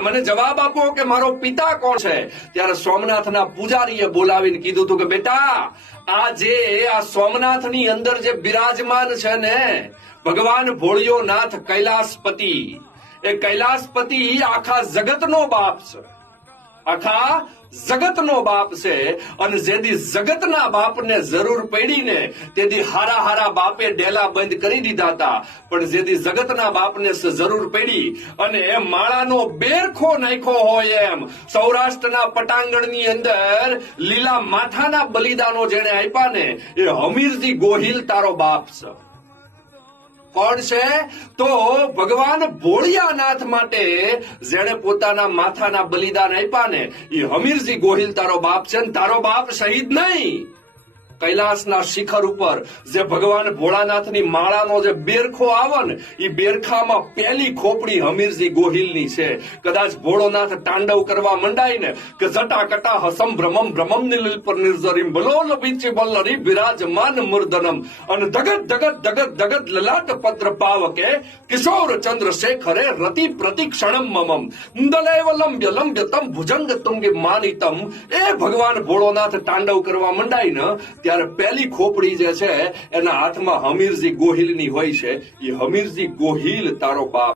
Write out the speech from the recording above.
મને જવાબ આપો કે મારો પિતા કોણ છે? ત્યારે સોમનાથના પૂજારીએ બોલાવીને કીધું હતું કે, બેટા, આ જે, આ સોમનાથની અંદર જે બિરાજમાન છે ને, ભગવાન ભોળિયો નાથ કૈલાસપતિ. એ કૈલાસપતિ આખા જગતનો બાપ છે. આખા જગતનો બાપ છે અને જેથી જગતના બાપને જરૂર પડીને તેથી હારા હારા બાપે ડેલા બંધ કરી દીધા હતા. પણ જેથી જગતના બાપને જરૂર પડી અને એ માળાનો બેરખો નાખ્યો હોય એમ. સૌરાષ્ટ્રના પટાંગણની અંદર લીલા માથાના બલિદાનો જેને આપ્યા ને, એ હમીરજી ગોહિલ તારો બાપ છે. કોણ છે? તો ભગવાન ભોળિયાનાથ માટે જેણે પોતાના માથાના બલિદાન આપ્યા ને એ હમીરજી ગોહિલ તારો બાપ છે ને તારો બાપ શહીદ નહીં. કૈલાસના શિખર ઉપર જે ભગવાન ભોળાનાથની માળાનો જે બેરખો આવે ને બેરખામાં પહેલી ખોપડી હમીરજી ગોહિલની છે. કદાચ ભોળોનાથ તાંડવ કરવા મંડાય કે જટા કટા હસમ ભ્રમમ ભ્રમમ નિલિલ પર નિર્જરીમ બલોલ વિચી બલ્લરી બિરાજમાન મૂર્ધનમ. અને દગત દગત દગત દગત લલાટ પત્ર પાવકે કિશોર ચંદ્ર શેખરે રતિ પ્રતિક્ષણમ મમમ. દલૈવ લંબ્ય લંબ્ય તમ ભુજંગ તુંગે માનિતમ. એ ભગવાન ભોળોનાથ તાંડવ કરવા મંડાય ને ત્યારે પહેલી ખોપડી જે છે, એના હાથમાં હમીરજી ગોહિલની હોય છે. એ હમીરજી ગોહિલ તારો બાપ